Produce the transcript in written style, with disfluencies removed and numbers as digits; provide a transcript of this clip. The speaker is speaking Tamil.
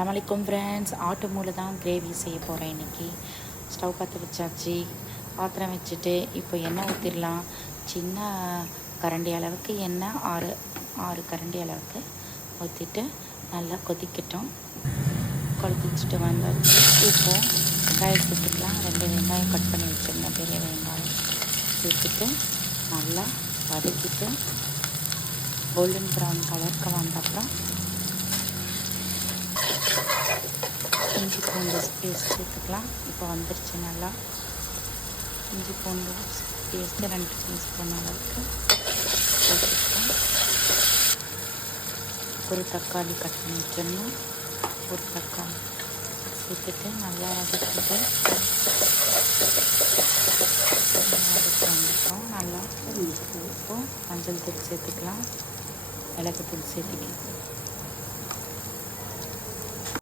அஸ்ஸலாமு ஃப்ரெண்ட்ஸ், ஆட்டு மூளை தான் கிரேவி செய்ய போகிறேன் இன்றைக்கி. ஸ்டவ் பற்ற வச்சாச்சு. பாத்திரம் வச்சுட்டு இப்போ எண்ணெய் ஊற்றிடலாம். சின்ன கரண்டி அளவுக்கு எண்ணெய் ஆறு கரண்டி அளவுக்கு ஊற்றிட்டு நல்லா கொதிக்கட்டும். கொதிச்சுட்டு வந்தாச்சு. இப்போது வெங்காயம் சேர்த்துக்கலாம். 2 வெங்காயம் கட் பண்ணி வச்சுருந்தேன், பெரிய வெங்காயம் சேர்த்துட்டு நல்லா வதக்கிட்டு கோல்டன் ப்ரௌன் கலருக்கு வந்தப்புறம் இஞ்சி பூண்டு பேஸ்ட் சேர்த்துக்கலாம். இப்போ வந்துருச்சு. நல்லா இஞ்சி பூண்டு பேஸ்ட்டு 2 டீஸ்பூன் அளவுக்கு சேர்த்துக்கலாம். ஒரு தக்காளி கட் பண்ணி வச்சிடணும். ஒரு தக்காளி சேர்த்துட்டு நல்லா வதக்கிட்டு வந்துட்டோம். நல்லா இப்போ மஞ்சள் தூள் சேர்த்துக்கலாம். மிளகுத்தூள் சேர்த்துக்கலாம்.